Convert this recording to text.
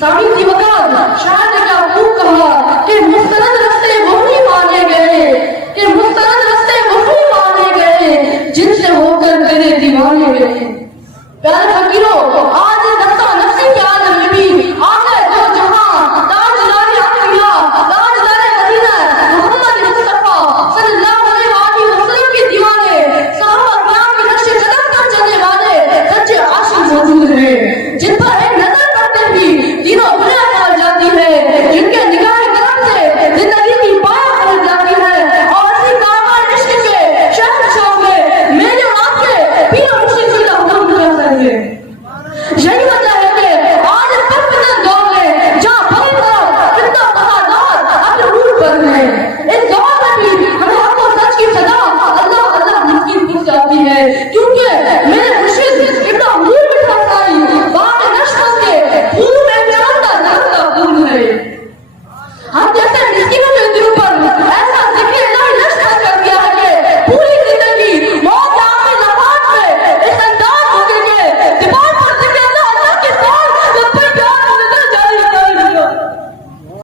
सामी की वकात शायर ने क्या खूब कहा कि मुस्तरद रस्ते वही माने गए, कि मुस्तरद रस्ते वही माने गए जिनसे होकर मेरे दीवाने गए। प्यारे फकीरों, आज नफ्सा नफ्सी के आलम में भी आ गए दो जहां, ताजदार अकलिया, ताजदार मदीना मोहम्मद मुस्तफा सल्लल्लाहु अलैहि वसल्लम के दीवाने, सहाबा किराम के नक्शे कदम पर चलने वाले सच्चे आशिक मौजूद हैं, जिन पर एक नजर पड़ते ही दिनों दुनिया बदल जाती है, जिनके निगाह करम से जिंदगी की पाया बदल जाती है। और इसी कारवां इश्क के शहंशाह में मेरे और आपके पीर मुर्शिद की हुक्म है। यही वजह है कि आज इस पवित्र दौर में जहाँ भरी तरह कितना वफादार अपने रूह पर है, इस दौर में भी हमें हक और सच की सदा अल्लाह अल्लाह मुमकिन पूछ जाती है, क्योंकि मेरे मुर्शिद इतना दूर बिठा साई बाग नश्त के फूल में चमकता फूल है। हम जैसे